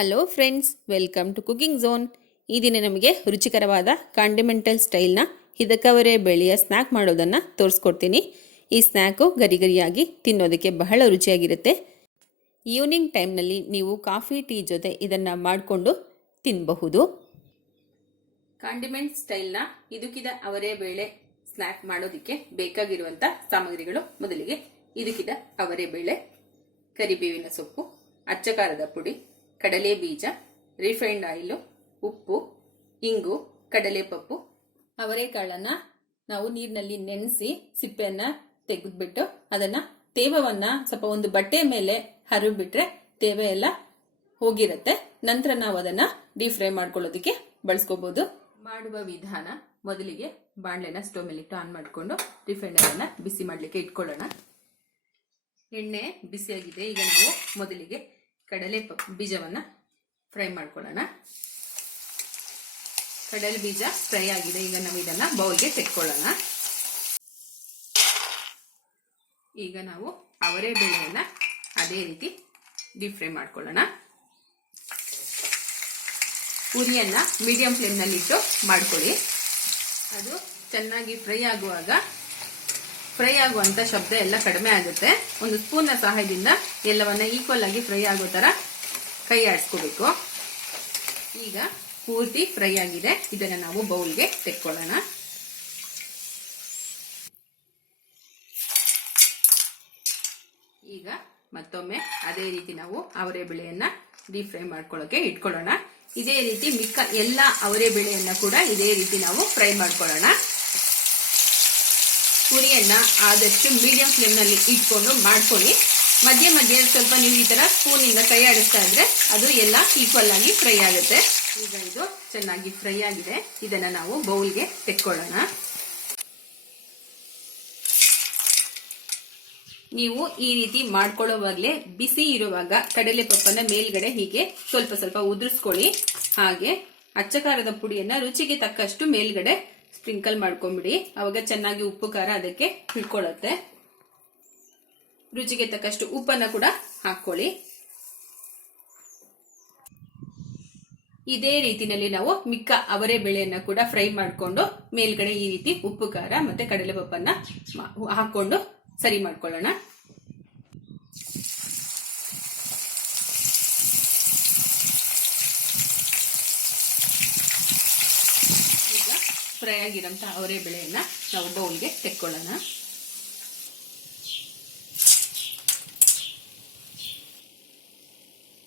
Hello friends, welcome to cooking zone. ಈ ದಿನ ನಮಗೆ ರುಚಿಕರವಾದ ಕಾಂಡಿಮೆಂಟಲ್ ಸ್ಟೈಲ್ನ ಹಿದಕವರೆ ಬೇಳೆಯ ಸ್ನ್ಯಾಕ್ ಮಾಡೋದನ್ನು ತೋರಿಸ್ಕೊಡ್ತೀನಿ. ಈ ಸ್ನ್ಯಾಕು ಗರಿಗರಿಯಾಗಿ ತಿನ್ನೋದಕ್ಕೆ ಬಹಳ ರುಚಿಯಾಗಿರುತ್ತೆ. ಈವ್ನಿಂಗ್ ಟೈಮ್ನಲ್ಲಿ ನೀವು ಕಾಫಿ ಟೀ ಜೊತೆ ಇದನ್ನು ಮಾಡಿಕೊಂಡು ತಿನ್ನಬಹುದು. ಕಾಂಡಿಮೆಂಟ್ ಸ್ಟೈಲ್ನ ಇದಕ್ಕಿದ ಅವರೆ ಬೇಳೆ ಸ್ನ್ಯಾಕ್ ಮಾಡೋದಕ್ಕೆ ಬೇಕಾಗಿರುವಂಥ ಸಾಮಗ್ರಿಗಳು: ಮೊದಲಿಗೆ ಇದಕ್ಕಿದ ಅವರೆ ಬೇಳೆ, ಕರಿಬೇವಿನ ಸೊಪ್ಪು, ಅಚ್ಚ ಖಾರದ ಪುಡಿ, ಕಡಲೆ ಬೀಜ, ರಿಫೈನ್ಡ್ ಆಯಿಲು, ಉಪ್ಪು, ಇಂಗು, ಕಡಲೆಪಪ್ಪು. ಅವರೆಕಾಳನ್ನ ನಾವು ನೀರಿನಲ್ಲಿ ನೆನೆಸಿ ಸಿಪ್ಪೆಯನ್ನ ತೆಗೆದ್ಬಿಟ್ಟು ಅದನ್ನ ತೇವವನ್ನ ಸ್ವಲ್ಪ ಒಂದು ಬಟ್ಟೆ ಮೇಲೆ ಹರಿಬಿಟ್ರೆ ತೇವೆ ಎಲ್ಲ ಹೋಗಿರುತ್ತೆ. ನಂತರ ನಾವು ಅದನ್ನ ಡೀಪ್ ಫ್ರೈ ಮಾಡ್ಕೊಳ್ಳೋದಕ್ಕೆ ಬಳಸ್ಕೋಬಹುದು. ಮಾಡುವ ವಿಧಾನ: ಮೊದಲಿಗೆ ಬಾಣಲೆನ ಸ್ಟವ್ ಮೇಲೆ ಇಟ್ಟು ಆನ್ ಮಾಡಿಕೊಂಡು ರಿಫೈಂಡ್ ಆಯಿಲ್ನ ಬಿಸಿ ಮಾಡಲಿಕ್ಕೆ ಇಟ್ಕೊಳ್ಳೋಣ. ಎಣ್ಣೆ ಬಿಸಿಯಾಗಿದೆ. ಈಗ ನಾವು ಮೊದಲಿಗೆ ಕಡಲೆ ಬೀಜವನ್ನ ಫ್ರೈ ಮಾಡ್ಕೊಳ್ಳೋಣ. ಕಡಲೆ ಬೀಜ ಫ್ರೈ ಆಗಿದೆ. ಈಗ ನಾವು ಇದನ್ನ ಬೌಲ್ಗೆ ತೆಕ್ಕೊಳ್ಳೋಣ. ಈಗ ನಾವು ಅವರೆ ಬೇಳೆಯನ್ನ ಅದೇ ರೀತಿ ಡೀಪ್ ಫ್ರೈ ಮಾಡ್ಕೊಳ್ಳೋಣ. ಉರಿಯನ್ನ ಮೀಡಿಯಂ ಫ್ಲೇಮ್ ನಲ್ಲಿ ಇಟ್ಟು ಮಾಡ್ಕೊಳ್ಳಿ. ಅದು ಚೆನ್ನಾಗಿ ಫ್ರೈ ಆಗುವಂತ ಶಬ್ದ ಎಲ್ಲ ಕಡಿಮೆ ಆಗುತ್ತೆ. ಒಂದು ಸ್ಪೂನ್ ನ ಸಹಾಯದಿಂದ ಎಲ್ಲವನ್ನ ಈಕ್ವಲ್ ಆಗಿ ಫ್ರೈ ಆಗೋ ತರ ಕೈ ಆಡಿಸ್ಕೋಬೇಕು. ಈಗ ಪೂರ್ತಿ ಫ್ರೈ ಆಗಿದೆ. ಇದನ್ನ ನಾವು ಬೌಲ್ಗೆ ತೆಕ್ಕೊಳ್ಳೋಣ. ಈಗ ಮತ್ತೊಮ್ಮೆ ಅದೇ ರೀತಿ ನಾವು ಅವರೆ ಬೇಳೆಯನ್ನ ಡೀಪ್ ಫ್ರೈ ಮಾಡ್ಕೊಳ್ಳೋಕೆ ಇಟ್ಕೊಳ್ಳೋಣ. ಇದೇ ರೀತಿ ಮಿಕ್ಕ ಎಲ್ಲ ಅವರೆ ಬೇಳೆಯನ್ನ ಕೂಡ ಇದೇ ರೀತಿ ನಾವು ಫ್ರೈ ಮಾಡ್ಕೊಳ್ಳೋಣ. ಉರಿಯನ್ನ ಆದಷ್ಟು ಮೀಡಿಯಂ ಫ್ಲೇಮ್ ನಲ್ಲಿ ಇಟ್ಕೊಂಡು ಮಾಡ್ಕೊಳ್ಳಿ. ಮಧ್ಯೆ ಮಧ್ಯೆ ಸ್ವಲ್ಪ ನೀವು ಈ ತರ ಸ್ಪೂನ್ ಇಂದ ಕೈ ಆಡಿಸ್ತಾ ಇದ್ರೆ ಅದು ಎಲ್ಲ ಈಕ್ವಲ್ ಆಗಿ ಫ್ರೈ ಆಗುತ್ತೆ. ಈಗ ಇದು ಚೆನ್ನಾಗಿ ಫ್ರೈ ಆಗಿದೆ. ಇದನ್ನ ನಾವು ಬೌಲ್ಗೆ ತೆಕ್ಕೊಳ್ಳೋಣ. ನೀವು ಈ ರೀತಿ ಮಾಡ್ಕೊಳ್ಳೋವಾಗ್ಲೇ ಬಿಸಿ ಇರುವಾಗ ಕಡಲೆ ಪಪ್ಪನ್ನ ಮೇಲ್ಗಡೆ ಹೀಗೆ ಸ್ವಲ್ಪ ಸ್ವಲ್ಪ ಉದುರಿಸ್ಕೊಳ್ಳಿ. ಹಾಗೆ ಅಚ್ಚ ಖಾರದ ಪುಡಿಯನ್ನ ರುಚಿಗೆ ತಕ್ಕಷ್ಟು ಮೇಲ್ಗಡೆ ಸ್ಪ್ರಿಂಕಲ್ ಮಾಡ್ಕೊಂಡ್ಬಿಡಿ. ಅವಾಗ ಚೆನ್ನಾಗಿ ಉಪ್ಪು ಖಾರ ಅದಕ್ಕೆ ಹಿಡ್ಕೊಳ್ಳುತ್ತೆ. ರುಚಿಗೆ ತಕ್ಕಷ್ಟು ಉಪ್ಪನ್ನ ಕೂಡ ಹಾಕೊಳ್ಳಿ. ಇದೇ ರೀತಿನಲ್ಲಿ ನಾವು ಮಿಕ್ಕ ಅವರೆ ಬೇಳೆಯನ್ನ ಕೂಡ ಫ್ರೈ ಮಾಡ್ಕೊಂಡು ಮೇಲ್ಗಡೆ ಈ ರೀತಿ ಉಪ್ಪು ಖಾರ ಮತ್ತೆ ಕಡಲೆ ಪಪ್ಪನ್ನ ಹಾಕೊಂಡು ಸರಿ ಮಾಡ್ಕೊಳ್ಳೋಣ. ಈಗ ಫ್ರೈ ಆಗಿರೋಂಥ ಅವರೆ ಬೇಳೆಯನ್ನ ನಾವು ಬೌಲ್ಗೆ ತೆಕ್ಕೊಳ್ಳೋಣ.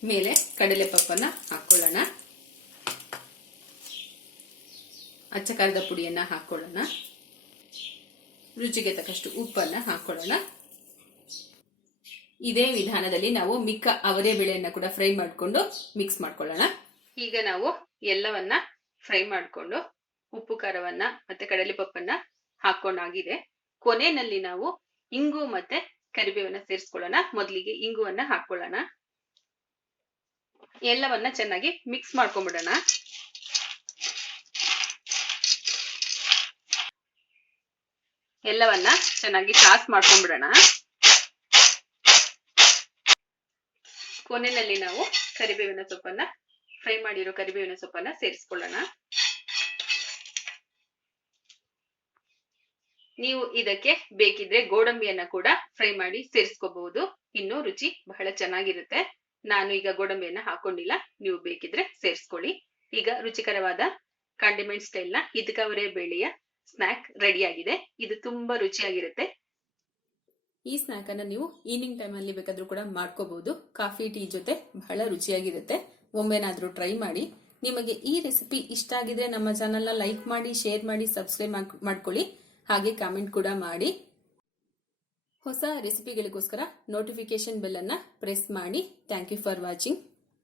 ಮೇಲೆ ಕಡಲೆ ಪಪ್ಪನ್ನ ಹಾಕೊಳ್ಳೋಣ. ಅಚ್ಚ ಖಾರದ ಪುಡಿಯನ್ನ ಹಾಕೊಳ್ಳೋಣ. ರುಚಿಗೆ ತಕ್ಕಷ್ಟು ಉಪ್ಪನ್ನ ಹಾಕೊಳ್ಳೋಣ. ಇದೇ ವಿಧಾನದಲ್ಲಿ ನಾವು ಮಿಕ್ಕ ಅವರೆ ಬೇಳೆಯನ್ನ ಕೂಡ ಫ್ರೈ ಮಾಡಿಕೊಂಡು ಮಿಕ್ಸ್ ಮಾಡ್ಕೊಳ್ಳೋಣ. ಈಗ ನಾವು ಎಲ್ಲವನ್ನ ಫ್ರೈ ಮಾಡಿಕೊಂಡು ಉಪ್ಪು ಖಾರವನ್ನ ಮತ್ತೆ ಕಡಲೆ ಪಪ್ಪನ್ನ ಹಾಕೊಂಡಾಗಿದೆ. ಕೊನೆಯಲ್ಲಿ ನಾವು ಇಂಗು ಮತ್ತೆ ಕರಿಬೇವನ್ನ ಸೇರಿಸ್ಕೊಳ್ಳೋಣ. ಮೊದಲಿಗೆ ಇಂಗುವನ್ನ ಹಾಕೊಳ್ಳೋಣ. ಎಲ್ಲವನ್ನ ಚೆನ್ನಾಗಿ ಮಿಕ್ಸ್ ಮಾಡ್ಕೊಂಡ್ಬಿಡೋಣ. ಎಲ್ಲವನ್ನ ಚೆನ್ನಾಗಿ ಟಾಸ್ ಮಾಡ್ಕೊಂಡ್ಬಿಡೋಣ. ಕೊನೆಯಲ್ಲಿ ನಾವು ಕರಿಬೇವಿನ ಸೊಪ್ಪನ್ನ ಫ್ರೈ ಮಾಡಿರೋ ಕರಿಬೇವಿನ ಸೊಪ್ಪನ್ನ ಸೇರಿಸ್ಕೊಳ್ಳೋಣ. ನೀವು ಇದಕ್ಕೆ ಬೇಕಿದ್ರೆ ಗೋಡಂಬಿಯನ್ನ ಕೂಡ ಫ್ರೈ ಮಾಡಿ ಸೇರಿಸ್ಕೋಬಹುದು. ಇನ್ನು ರುಚಿ ಬಹಳ ಚೆನ್ನಾಗಿರುತ್ತೆ. ನಾನು ಈಗ ಗೋಡಂಬಿಯನ್ನ ಹಾಕೊಂಡಿಲ್ಲ, ನೀವು ಬೇಕಿದ್ರೆ ಸೇರಿಸ್ಕೊಳ್ಳಿ. ಈಗ ರುಚಿಕರವಾದ ಕಾಂಡಿಮೆಂಟ್ ಸ್ಟೈಲ್ನ ಹಿದಕವರೆ ಬೇಳೆಯ ಸ್ನ್ಯಾಕ್ ರೆಡಿ ಆಗಿದೆ. ಇದು ತುಂಬಾ ರುಚಿಯಾಗಿರುತ್ತೆ. ಈ ಸ್ನ್ಯಾಕ್ ಅನ್ನ ನೀವು ಈವ್ನಿಂಗ್ ಟೈಮ್ ಅಲ್ಲಿ ಬೇಕಾದ್ರೂ ಕೂಡ ಮಾಡ್ಕೋಬಹುದು. ಕಾಫಿ ಟೀ ಜೊತೆ ಬಹಳ ರುಚಿಯಾಗಿರುತ್ತೆ. ಒಮ್ಮೆನಾದ್ರೂ ಟ್ರೈ ಮಾಡಿ. ನಿಮಗೆ ಈ ರೆಸಿಪಿ ಇಷ್ಟ ಆಗಿದ್ರೆ ನಮ್ಮ ಚಾನೆಲ್ನ ಲೈಕ್ ಮಾಡಿ, ಶೇರ್ ಮಾಡಿ, ಸಬ್ಸ್ಕ್ರೈಬ್ ಮಾಡ್ಕೊಳ್ಳಿ. ಹಾಗೆ ಕಾಮೆಂಟ್ ಕೂಡ ಮಾಡಿ. ಹೊಸ ರೆಸಿಪಿಗಳಿಗೋಸ್ಕರ ನೋಟಿಫಿಕೇಶನ್ ಬೆಲ್ ಅನ್ನ ಪ್ರೆಸ್ ಮಾಡಿ. Thank you for watching.